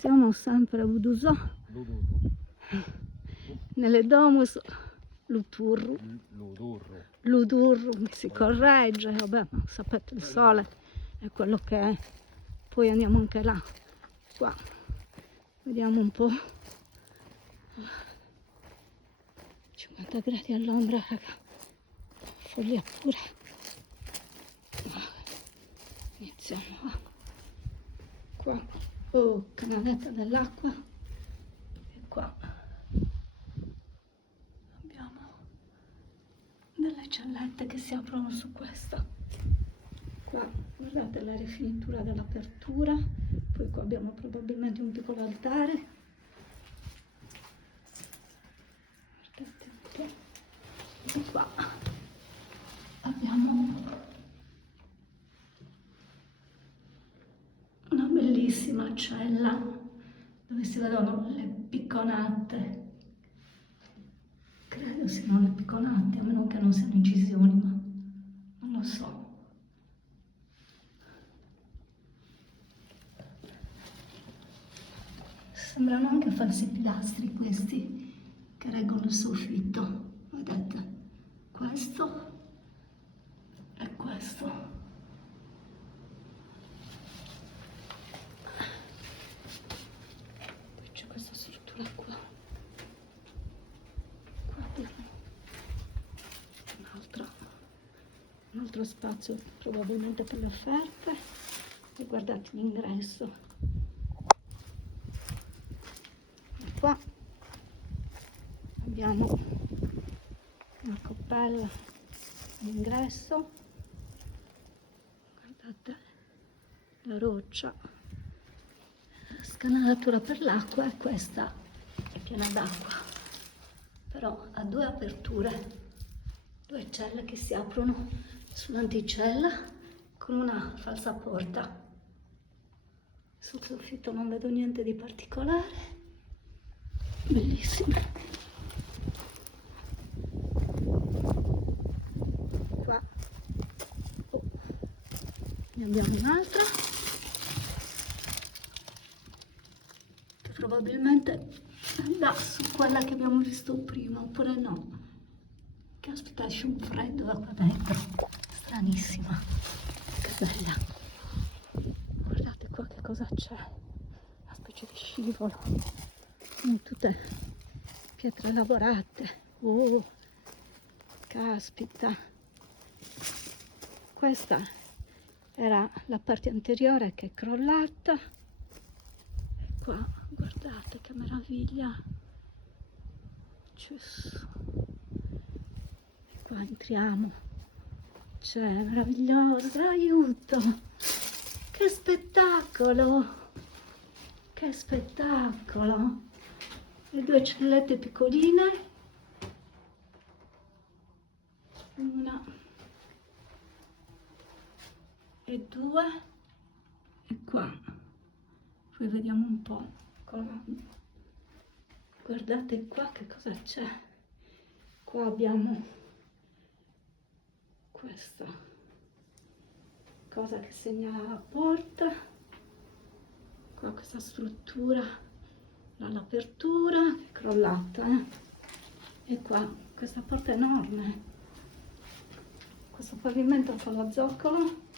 Siamo sempre a Budusò, nelle domus Ludurru, mi si corregge, vabbè, ma sapete, il sole è quello che è. Poi andiamo anche là, qua, vediamo un po'. 50 gradi all'ombra, raga, follia pure. Iniziamo qua, oh, canaletta dell'acqua, e qua abbiamo delle cellette che si aprono su questa. Qua guardate la rifinitura dell'apertura, poi qua abbiamo probabilmente un piccolo altare. Guardate un po'. E qua abbiamo una bellissima cella dove si vedono le picconate. Credo siano le picconate, a meno che non siano incisioni, ma non lo so. Sembrano anche falsi pilastri questi che reggono il soffitto. Vedete? Questo e questo. Poi c'è questa struttura qua. Qua abbiamo un altro spazio probabilmente per le offerte. E guardate l'ingresso. Qua abbiamo una coppella all'ingresso, guardate la roccia, scanalatura per l'acqua, e questa è piena d'acqua, però ha due aperture, due celle che si aprono sull'anticella con una falsa porta. Sul soffitto non vedo niente di particolare. Bellissima. Qua ne abbiamo un'altra che probabilmente da su quella che abbiamo visto prima, oppure no. Caspita, esce un freddo da qua dentro, stranissima, che bella. Guardate qua che cosa c'è, una specie di scivolo con tutte pietre lavorate. Oh, caspita, questa era la parte anteriore che è crollata, e qua guardate che meraviglia. Gesù. E qua entriamo, c'è meraviglioso, aiuto, che spettacolo, che spettacolo. Le due cellette piccoline, una e due, e qua poi vediamo un po'. Guardate qua che cosa c'è. Qua abbiamo questa cosa che segnala la porta, qua questa struttura, l'apertura è crollata, e qua questa porta enorme, questo pavimento con lo zoccolo,